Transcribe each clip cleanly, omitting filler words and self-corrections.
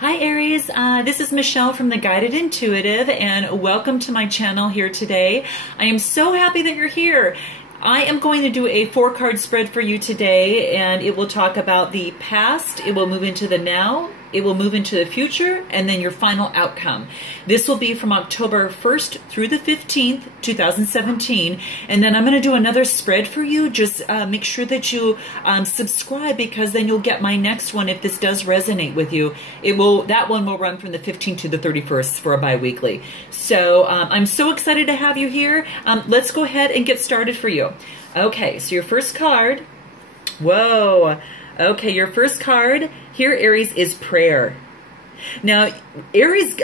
Hi Aries, this is Michelle from The Guided Intuitive, and welcome to my channel here today. I am so happy that you're here. I am going to do a 4-card spread for you today, and it will talk about the past, it will move into the now, it will move into the future, and then your final outcome. This will be from October 1st through the 15th, 2017, and then I'm going to do another spread for you. Just make sure that you subscribe, because then you'll get my next one if this does resonate with you. That one will run from the 15th to the 31st for a bi-weekly. So I'm so excited to have you here. Let's go ahead and get started for you. Okay, so your first card, whoa. Okay, your first card here, Aries, is prayer. Now, Aries,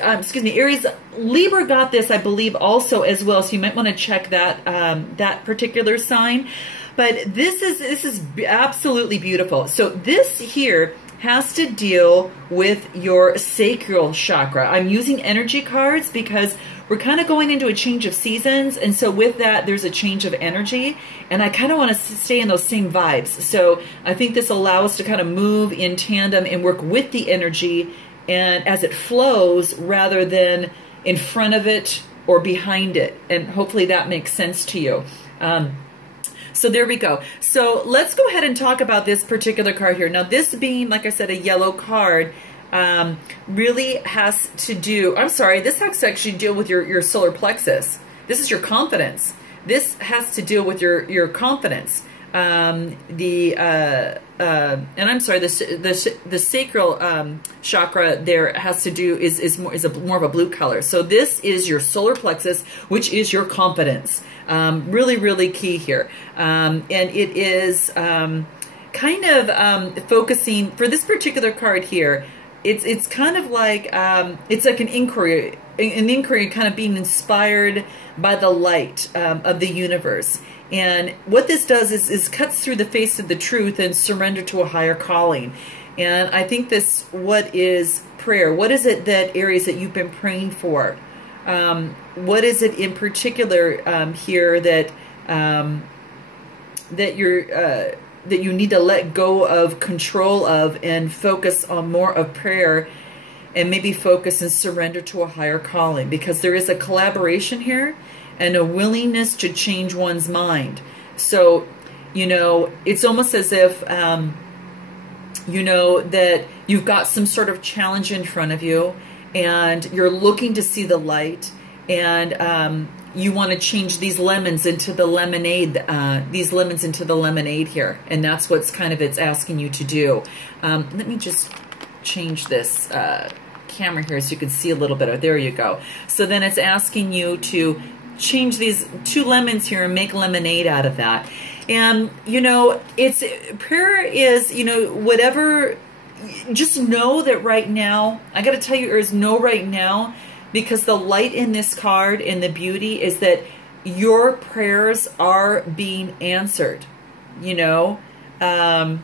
Libra got this, I believe, also as well. So you might want to check that that particular sign. But this is absolutely beautiful. So this here has to deal with your sacral chakra. I'm using energy cards because we're kind of going into a change of seasons, and so with that, there's a change of energy, and I kind of want to stay in those same vibes. So I think this will allow us to kind of move in tandem and work with the energy and as it flows rather than in front of it or behind it, and hopefully that makes sense to you. So there we go. So let's go ahead and talk about this particular card here. Now, this being, like I said, a yellow card, really has to do, this has to actually deal with your solar plexus. This is your confidence. This has to deal with your confidence. The sacral chakra there has to do is more of a blue color. So this is your solar plexus, which is your confidence. Really, really key here. And it is kind of focusing for this particular card here. It's kind of like it's like an inquiry kind of being inspired by the light of the universe. And what this does is cuts through the face of the truth and surrender to a higher calling. And I think what is prayer? What is it that, Aries, that you've been praying for? What is it in particular here that that you need to let go of control of and focus on more of prayer, and maybe focus and surrender to a higher calling? Because there is a collaboration here and a willingness to change one's mind. So, you know, it's almost as if, you know, that you've got some sort of challenge in front of you and you're looking to see the light, and you want to change these lemons into the lemonade, here. And that's what's it's asking you to do. Let me just change this camera here so you can see a little better. There you go. So then it's asking you to change these 2 lemons here and make lemonade out of that. And, you know, prayer is, you know, whatever, just know that right now, I got to tell you, Aries, know right now, because the light in this card and the beauty is that your prayers are being answered, you know, and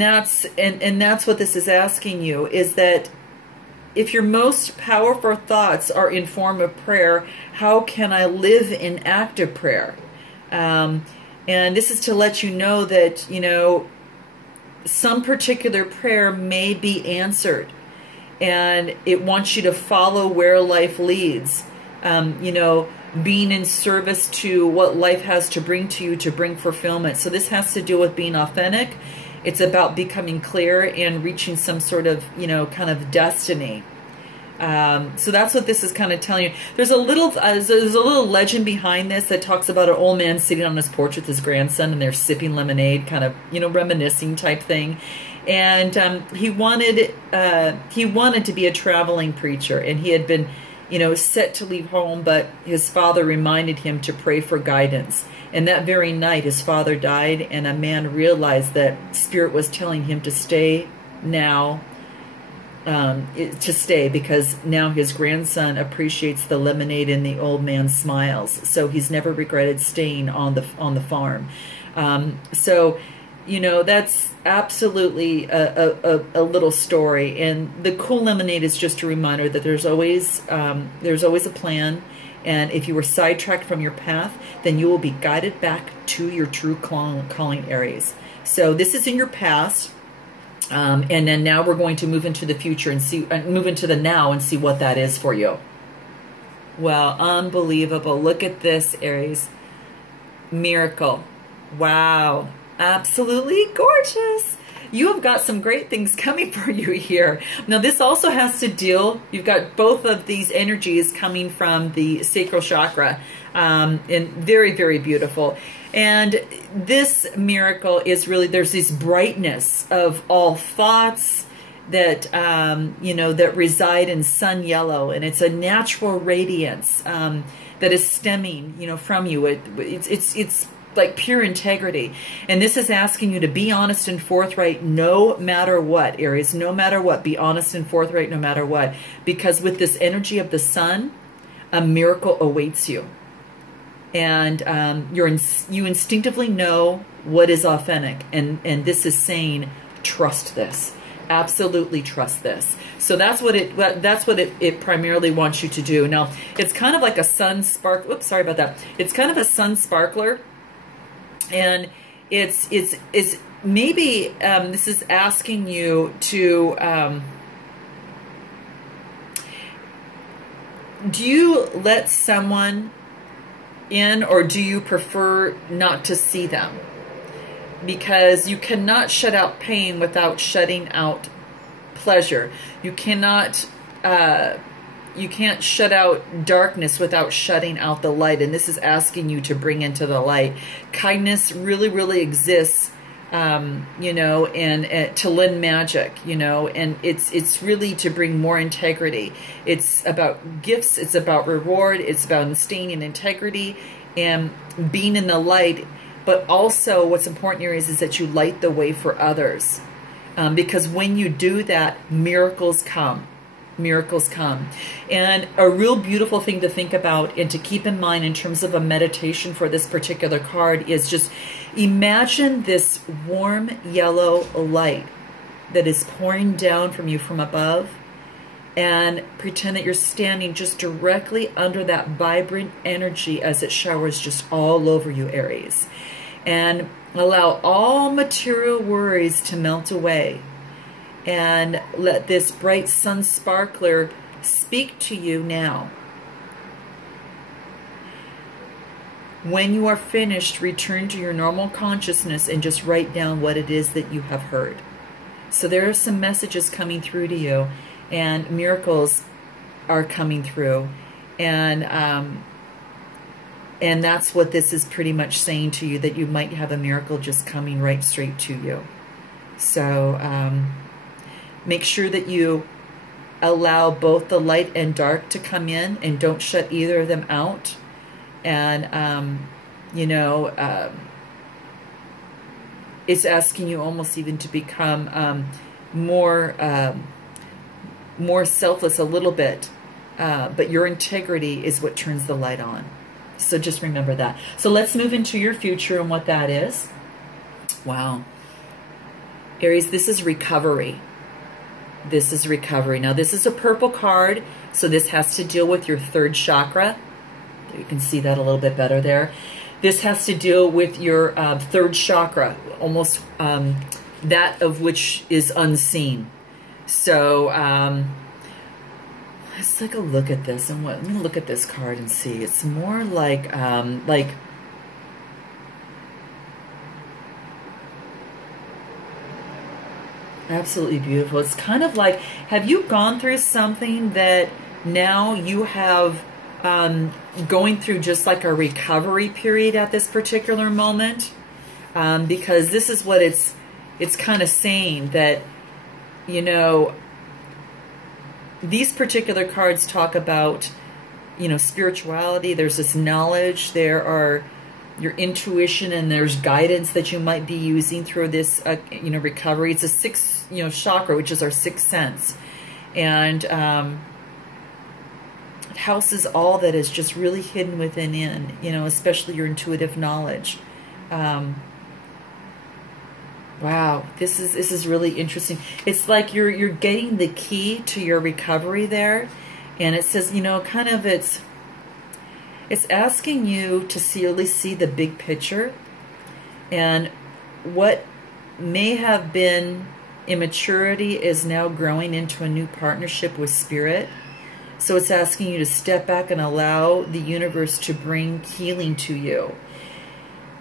that's what this is asking you, is that if your most powerful thoughts are in form of prayer, how can I live in active prayer? And this is to let you know that, you know, some particular prayer may be answered, and it wants you to follow where life leads, you know, being in service to what life has to bring to you to bring fulfillment. So this has to do with being authentic. It's about becoming clear and reaching some sort of, you know, kind of destiny. So that's what this is kind of telling you. There's a little legend behind this that talks about an old man sitting on his porch with his grandson, and they're sipping lemonade, kind of, you know, reminiscing type thing. And he wanted to be a traveling preacher, and he had been, you know, set to leave home, but his father reminded him to pray for guidance. And that very night, his father died, and a man realized that Spirit was telling him to stay now, because now his grandson appreciates the lemonade and the old man smiles. So he's never regretted staying on the farm. So, you know, that's absolutely a little story. And the cool lemonade is just a reminder that there's always a plan. And if you were sidetracked from your path, then you will be guided back to your true calling, Aries. So this is in your past. And then now we're going to move into the future and see, move into the now and see what that is for you. Well, unbelievable. Look at this, Aries. Miracle. Wow. Absolutely gorgeous. You have got some great things coming for you here. Now, this also has to deal, you've got both of these energies coming from the sacral chakra, and very, very beautiful. And this miracle is really, there's this brightness of all thoughts that, you know, that reside in sun yellow, and it's a natural radiance that is stemming, you know, from you. It's like pure integrity. And this is asking you to be honest and forthright no matter what, Aries, no matter what. Be honest and forthright no matter what. Because with this energy of the sun, a miracle awaits you. And you instinctively know what is authentic. And this is saying, trust this. Absolutely trust this. So that's what it primarily wants you to do. Now, it's kind of like a sun spark. Oops, sorry about that. It's kind of a sun sparkler. And it's maybe this is asking you to do you let someone in, or do you prefer not to see them? Because you cannot shut out pain without shutting out pleasure. You cannot you can't shut out darkness without shutting out the light. And this is asking you to bring into the light. Kindness really, really exists, you know, and to lend magic, you know, and it's really to bring more integrity. It's about gifts. It's about reward. It's about staying in integrity and being in the light. But also what's important here is that you light the way for others. Because when you do that, miracles come. Miracles come. And a real beautiful thing to think about and to keep in mind in terms of a meditation for this particular card is just imagine this warm yellow light that is pouring down from you from above, and pretend that you're standing just directly under that vibrant energy as it showers just all over you, Aries. And allow all material worries to melt away. And let this bright sun sparkler speak to you now. When you are finished, return to your normal consciousness and just write down what it is that you have heard. So there are some messages coming through to you, and miracles are coming through. And that's what this is pretty much saying to you, that you might have a miracle just coming right straight to you. So, make sure that you allow both the light and dark to come in, and don't shut either of them out. And, you know, it's asking you almost even to become more selfless a little bit. But your integrity is what turns the light on. So just remember that. So let's move into your future and what that is. Wow. Aries, this is recovery. This is recovery. Now, this is a purple card, so this has to deal with your third chakra. You can see that a little bit better there. This has to deal with your third chakra, almost that of which is unseen. So let's take a look at this. And I'm going to look at this card and see. It's more like absolutely beautiful. It's kind of like, have you gone through something that now you have going through just like a recovery period at this particular moment? Because this is what it's kind of saying, that, you know, these particular cards talk about, you know, spirituality. There's this knowledge. There are your intuition, and there's guidance that you might be using through this, you know, recovery. It's a sixth, you know, chakra, which is our sixth sense. And it houses all that is just really hidden within, you know, especially your intuitive knowledge. Wow, this is really interesting. It's like you're getting the key to your recovery there. And it says, you know, kind of it's asking you to really see the big picture, and what may have been immaturity is now growing into a new partnership with Spirit. So it's asking you to step back and allow the universe to bring healing to you.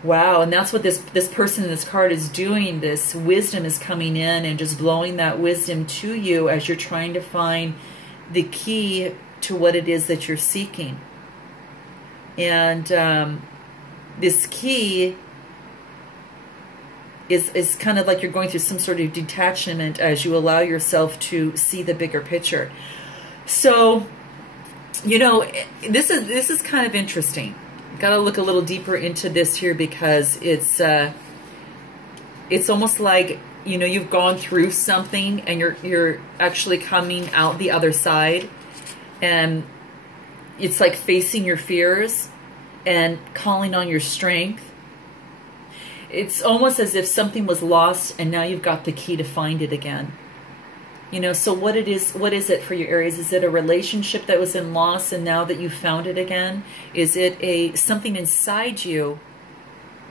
Wow, and that's what this person in this card is doing. This wisdom is coming in and just blowing that wisdom to you as you're trying to find the key to what it is that you're seeking. And this key is kind of like you're going through some sort of detachment as you allow yourself to see the bigger picture. So, you know, this is kind of interesting. Got to look a little deeper into this here, because it's almost like, you know, you've gone through something and you're actually coming out the other side, and it's like facing your fears and calling on your strength. It's almost as if something was lost and now you've got the key to find it again. You know, so what is it for you, Aries? Is it a relationship that was in loss and now that you found it again? Is it something inside you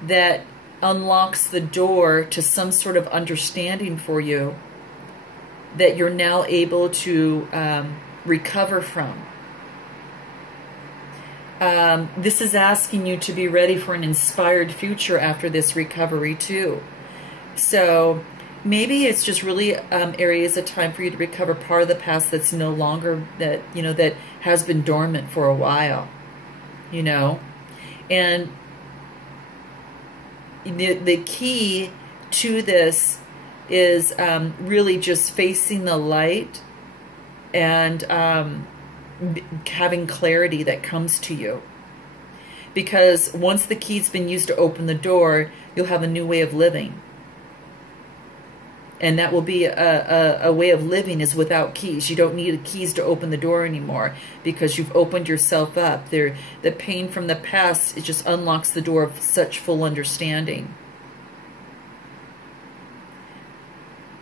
that unlocks the door to some sort of understanding for you that you're now able to recover from? This is asking you to be ready for an inspired future after this recovery too. So maybe it's just really, Aries, a time for you to recover part of the past that's no longer, that, you know, that has been dormant for a while, you know. And the key to this is really just facing the light and having clarity that comes to you. Because once the key's been used to open the door, you'll have a new way of living. And that will be a way of living is without keys. You don't need keys to open the door anymore, because you've opened yourself up. The pain from the past, it just unlocks the door of such full understanding.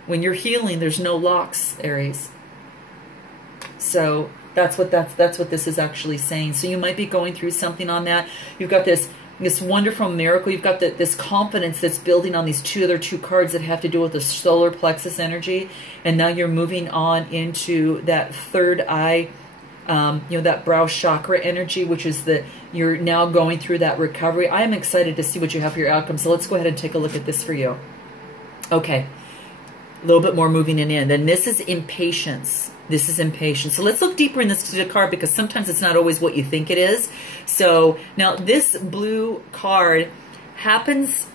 When you're healing, there's no locks, Aries. So that's what this is actually saying. So you might be going through something on that. You've got this wonderful miracle. You've got this confidence that's building on these other two cards that have to do with the solar plexus energy. And now you're moving on into that third eye, you know, that brow chakra energy, which is you're now going through that recovery. I am excited to see what you have for your outcome. So let's go ahead and take a look at this for you. Okay. A little bit more moving in. Then this is impatience. This is impatience. So let's look deeper in this card, because sometimes it's not always what you think it is. So now this blue card happens,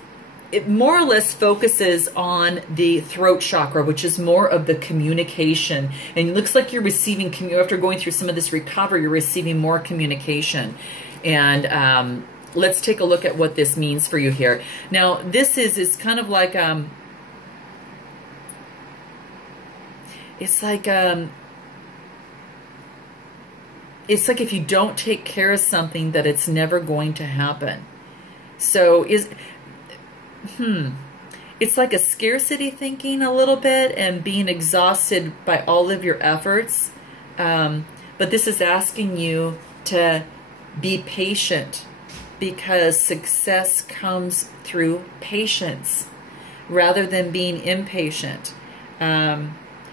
it more or less focuses on the throat chakra, which is more of the communication. And it looks like you're receiving, after going through some of this recovery, you're receiving more communication. And let's take a look at what this means for you here. Now this is kind of like, it's like if you don't take care of something, that it's never going to happen. So it's like a scarcity thinking a little bit, and being exhausted by all of your efforts. But this is asking you to be patient, because success comes through patience rather than being impatient.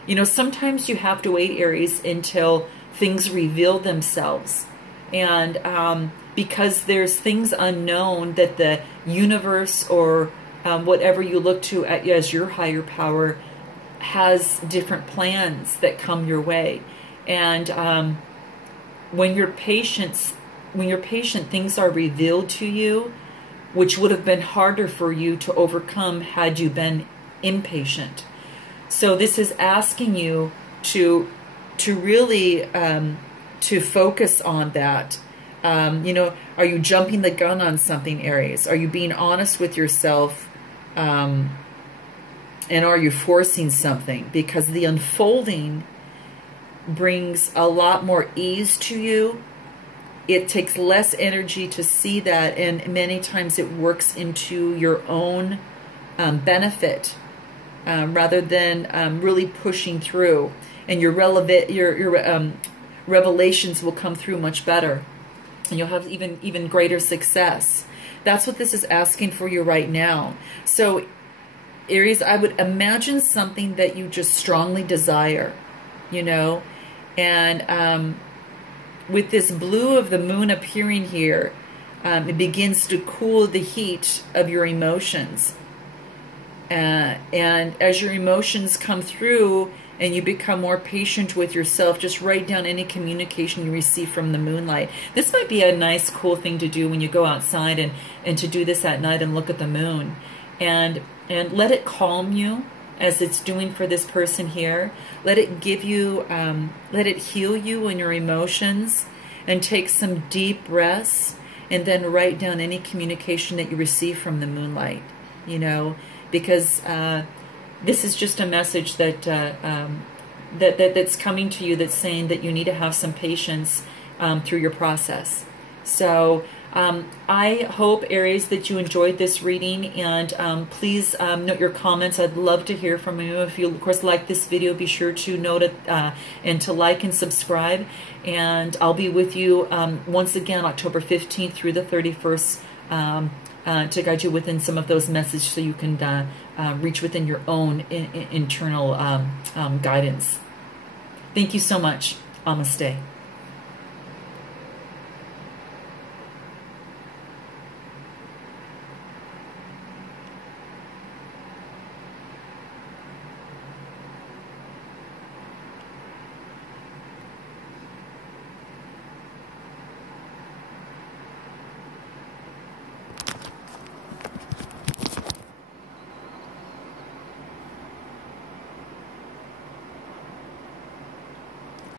You know, sometimes you have to wait, Aries, until things reveal themselves. And because there's things unknown that the universe or whatever you look to as your higher power has different plans that come your way. And when you're patient, things are revealed to you, which would have been harder for you to overcome had you been impatient. So this is asking you to really to focus on that. You know, are you jumping the gun on something, Aries? Are you being honest with yourself? And are you forcing something? Because the unfolding brings a lot more ease to you. It takes less energy to see that, and many times it works into your own benefit. Rather than really pushing through, and your revelations will come through much better, and you'll have even greater success. That's what this is asking for you right now. So Aries, I would imagine something that you just strongly desire, you know, and with this blue of the moon appearing here, it begins to cool the heat of your emotions. And as your emotions come through and you become more patient with yourself, just write down any communication you receive from the moonlight. This might be a nice, cool thing to do when you go outside, and to do this at night and look at the moon. And let it calm you as it's doing for this person here. Let it give you, let it heal you in your emotions, and take some deep breaths, and then write down any communication that you receive from the moonlight, you know, because this is just a message that, that's coming to you, that's saying that you need to have some patience through your process. So I hope, Aries, that you enjoyed this reading, and please note your comments. I'd love to hear from you. If you, of course, like this video, be sure to note it and to like and subscribe. And I'll be with you once again October 15th through the 31st to guide you within some of those messages, so you can reach within your own internal guidance. Thank you so much. Namaste.